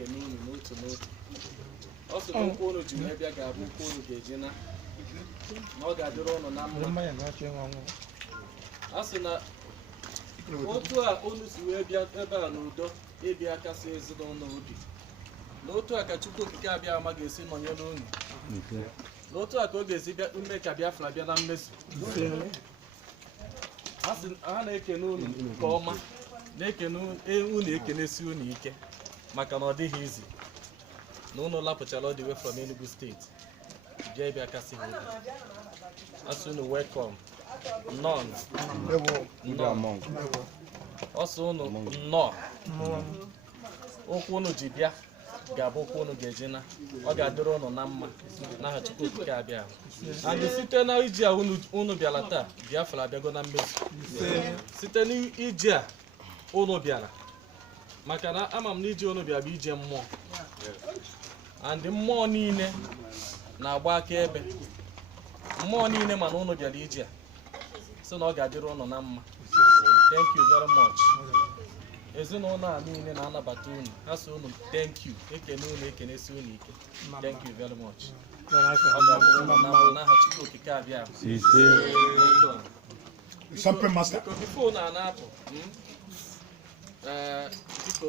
na-ekene unu n'otu n'otu. Ọ sị na okwu unu ji wee bịa ga-abụ okwu unu ga-eji na ọ ga-adịrị unu na mma. A sị na otu a unu si wee bịa ebe a n'udo ịbịa kasị ezinụlọ obi, na otu a ka Chukwu okike abịa ama ga-esi nọnyere unu, na otu a ka ọ ga-esi bịa ume ka Biafra bịa na mmezu. Ha na-ekene unu nke ọma, na-ekene unu ekenesi unu ike maka na ọ dịghị izi na unu lapụchara all the way from Enugu steeti bịa ịbịa kasị ha obi. Asị unu welcome, none, ọsọ unu nnọọ. Okwu unu ji bịa ga-abụ okwu unu ga-eji na ọ ga-adịrị unu na mma n'aha Chukwu okike abịa. And site na iji a unu bịara taa, Biafra abịago na mmezu. Site n'iji a unu bịara, maka na ama m na ije unu bịara bụ ije mmụọ, and mmụọ niile na-agba aka ebe, mmụọ niile mana unu bịara ije a sị na ọ ga-adịrị unu na mma. Thank you very much. Ezinụlọ a niile na-anabata unu, ha sị unu thank you, ekene unu ekenesi unu ike. Thank you very much. Ọ ga-adịrị unu na mma n'aha Chukwu okike abịa. Biko unu a na-apụ, biko